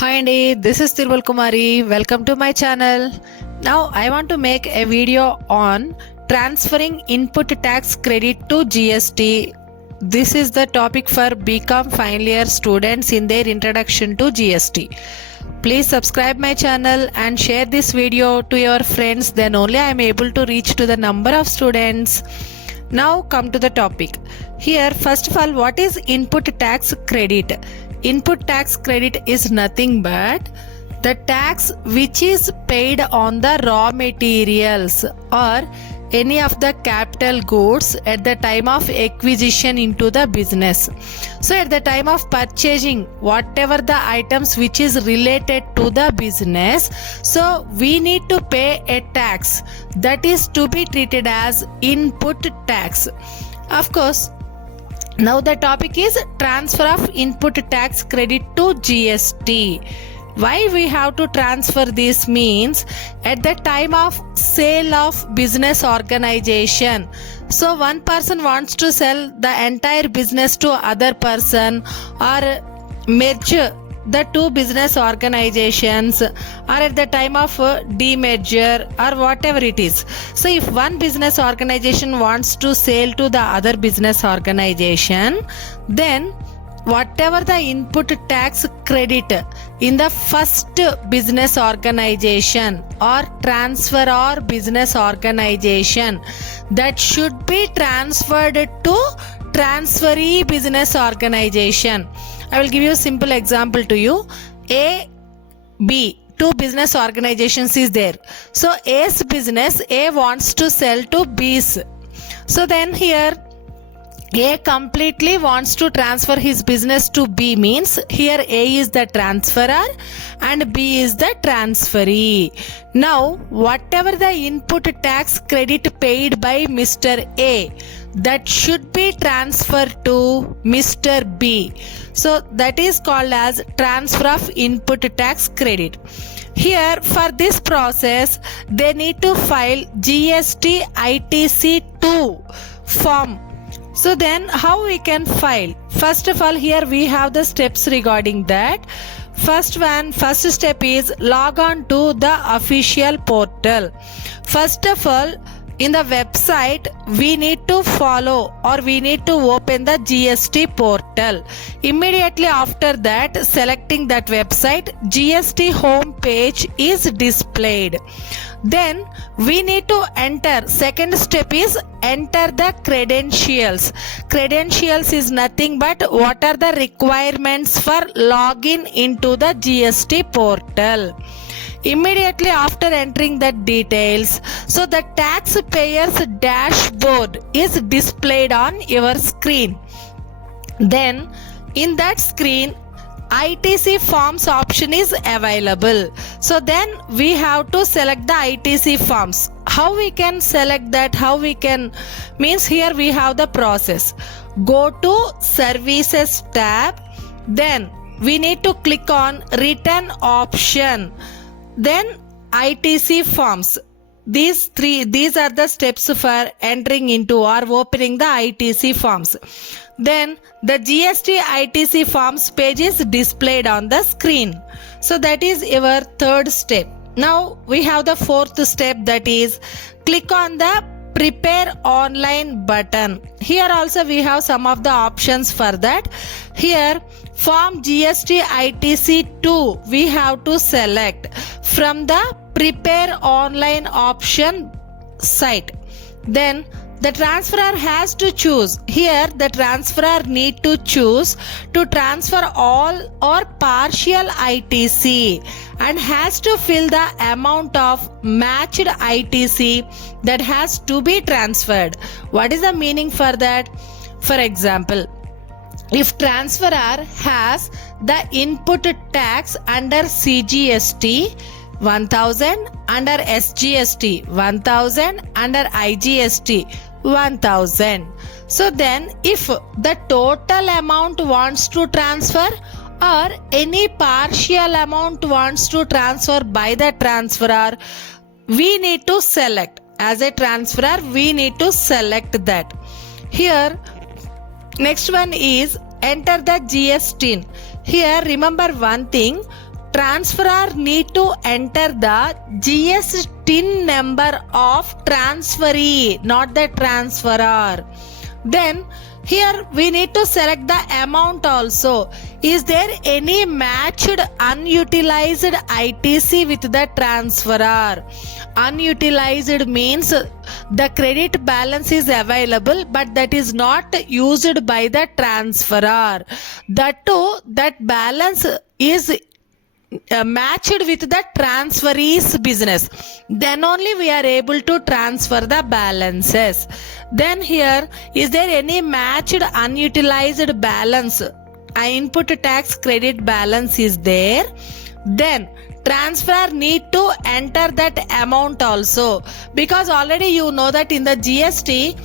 Hi Andy, this is Tirval Kumari. Welcome to my channel. Now I want to make a video on transferring input tax credit to GST. This is the topic for BCom final year students in their introduction to GST. Please subscribe my channel and share this video to your friends, then only I am able to reach to the number of students. Now come to the topic. Here first of all, what is input tax credit? Input tax credit is nothing but the tax which is paid on the raw materials or any of the capital goods at the time of acquisition into the business. So at the time of purchasing whatever the items which is related to the business, so we need to pay a tax that is to be treated as input tax. Of course, now the topic is transfer of input tax credit to GST. Why we have to transfer this means at the time of sale of business organization. So one person wants to sell the entire business to other person or merge the two business organizations, or at the time of demerger or whatever it is. So if one business organization wants to sell to the other business organization, then whatever the input tax credit in the first business organization or transfer or business organization, that should be transferred to transferee business organization. I will give you a simple example to you. A, B, two business organizations is there. So A's business, A wants to sell to B's. So then here A completely wants to transfer his business to B, means here A is the transferor and B is the transferee. Now whatever the input tax credit paid by Mr. A, that should be transferred to Mr. B. So that is called as transfer of input tax credit. Here for this process they need to file GST ITC 2 form. So then how we can file? First of all, here we have the steps regarding that. First step is log on to the official portal. First of all, in the website we need to follow or we need to open the GST portal. Immediately after that, selecting that website, GST home page is displayed. Then we need to enter, second step is enter the credentials. Credentials is nothing but what are the requirements for login into the GST portal. Immediately after entering the details, so the taxpayer's dashboard is displayed on your screen. Then in that screen, ITC forms option is available. So then we have to select the ITC forms. How we can select that? How we can means here we have the process. Go to services tab. Then we need to click on return option. Then ITC forms. These are the steps for entering into or opening the ITC forms. Then the GST ITC forms page is displayed on the screen. So that is your third step. Now we have the fourth step, that is click on the prepare online button. Here also we have some of the options for that. Here form GST ITC 2 we have to select from the prepare online option site. Then the transferor has to choose. Here the transferor need to choose to transfer all or partial ITC and has to fill the amount of matched ITC that has to be transferred. What is the meaning for that? For example, if transferor has the input tax under CGST 1000, under SGST 1000, under IGST 1000. So then if the total amount wants to transfer or any partial amount wants to transfer by the transferor, we need to select. As a transferor we need to select that. Here next one is enter the GST. Here remember one thing, transferor need to enter the GSTIN number of transferee, not the transferor. Then here we need to select the amount also. Is there any matched unutilized ITC with the transferor? Unutilized means the credit balance is available but that is not used by the transferor. That too, that balance is matched with the transferee's business, then only we are able to transfer the balances. Then here, is there any matched unutilized balance? Input tax credit balance is there. Then transferor need to enter that amount also, because already you know that in the GST,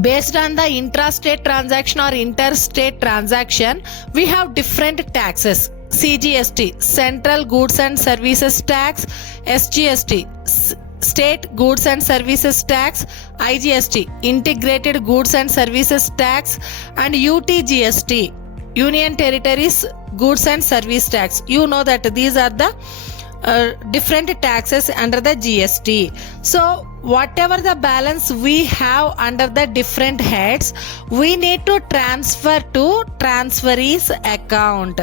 based on the intrastate transaction or interstate transaction, we have different taxes. CGST, Central Goods and Services Tax; SGST, State Goods and Services Tax; IGST, Integrated Goods and Services Tax; and UTGST, Union Territories Goods and Service Tax. You know that these are the different taxes under the GST. So whatever the balance we have under the different heads, we need to transfer to transferee's account.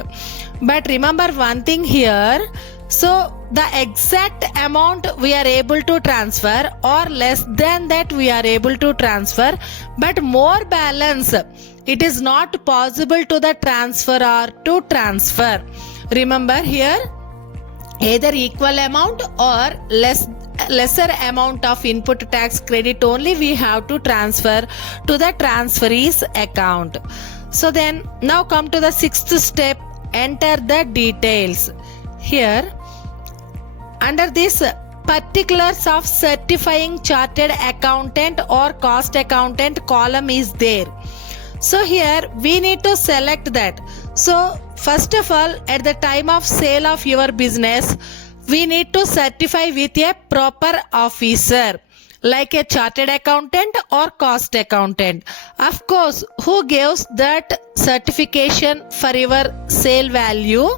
But remember one thing here, so the exact amount we are able to transfer or less than that we are able to transfer, but more balance it is not possible to the transferor to transfer. Remember here, either equal amount or lesser amount of input tax credit only we have to transfer to the transferee's account. So then now come to the sixth step, enter the details. Here under this particulars of certifying chartered accountant or cost accountant column is there. So here we need to select that. So first of all, at the time of sale of your business, we need to certify with a proper officer like a chartered accountant or cost accountant. Of course, who gives that certification for your sale value?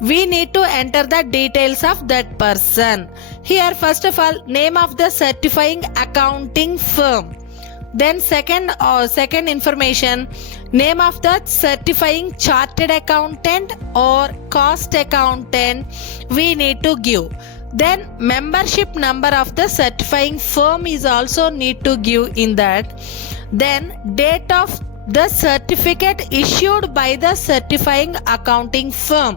We need to enter the details of that person. Here first of all, name of the certifying accounting firm. Then second information, name of the certifying chartered accountant or cost accountant we need to give. Then membership number of the certifying firm is also need to give in that. Then date of the certificate issued by the certifying accounting firm.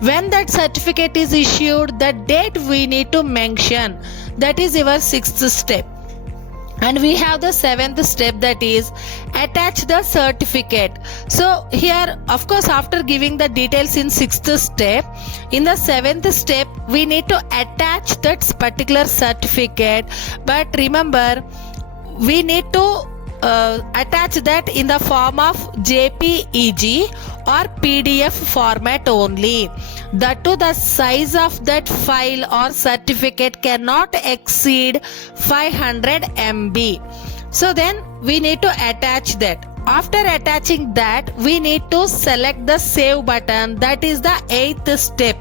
When that certificate is issued, the date we need to mention. That is your sixth step. And we have the seventh step, that is attach the certificate. So here of course after giving the details in sixth step, in the seventh step we need to attach that particular certificate. But remember, we need to attach that in the form of JPEG or PDF format only. That too, the size of that file or certificate cannot exceed 500 MB. So then we need to attach that. After attaching that, we need to select the save button. That is the eighth step.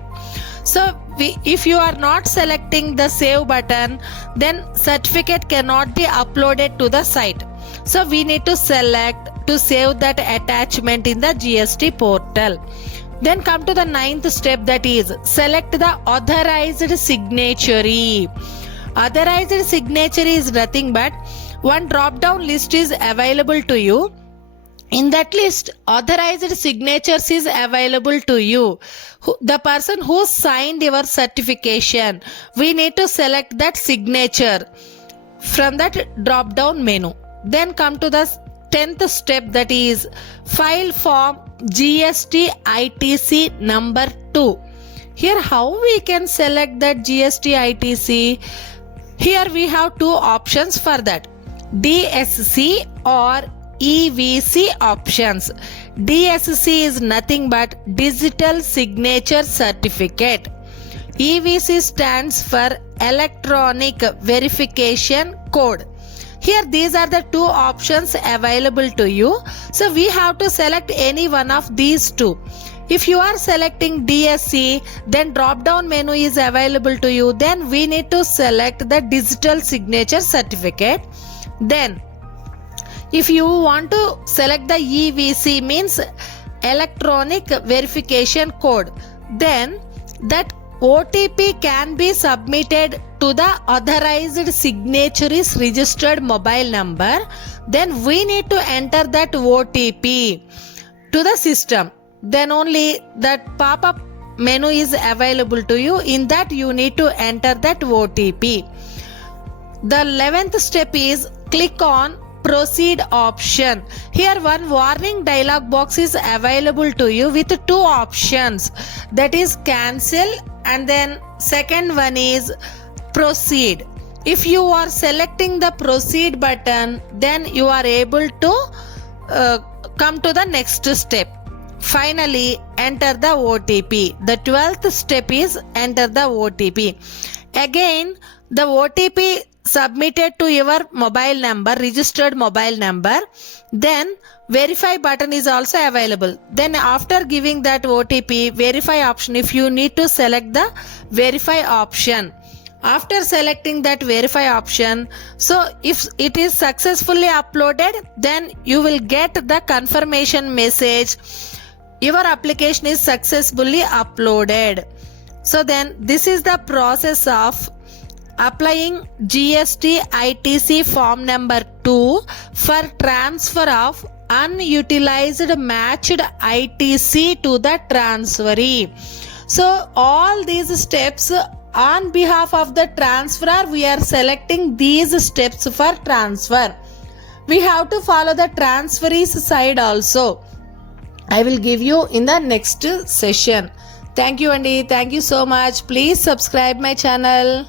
So if you are not selecting the save button, then certificate cannot be uploaded to the site. So we need to select to save that attachment in the GST portal. Then come to the ninth step, that is select the authorized signatory. Authorized signatory is nothing but one drop down list is available to you. In that list, authorized signatures is available to you. The person who signed your certification, we need to select that signature from that drop down menu. Then come to the 10th step, that is file form GST ITC number 2. Here how we can select that GST ITC? Here we have two options for that, DSC or EVC options. DSC is nothing but digital signature certificate. EVC stands for electronic verification code. Here these are the two options available to you. So we have to select any one of these two. If you are selecting DSC, then drop down menu is available to you. Then we need to select the digital signature certificate. Then if you want to select the EVC, means electronic verification code, then that OTP can be submitted to the authorized signatory's registered mobile number. Then we need to enter that OTP to the system. Then only that pop-up menu is available to you. In that you need to enter that OTP. The 11th step is click on proceed option. Here one warning dialog box is available to you with two options, that is cancel and then second one is proceed. If you are selecting the proceed button, then you are able to come to the next step. Finally, enter the OTP. The 12th step is enter the OTP. Again, the OTP submitted to your mobile number, registered mobile number. Then verify button is also available. Then after giving that OTP, verify option, if you need to select the verify option. After selecting that verify option, so if it is successfully uploaded, then you will get the confirmation message, your application is successfully uploaded. So then this is the process of applying GST ITC form number 2 for transfer of unutilized matched ITC to the transferee. So all these steps on behalf of the transferor, we are selecting these steps for transfer. We have to follow the transferee's side also. I will give you in the next session. Thank you, Andy. Thank you so much. Please subscribe my channel.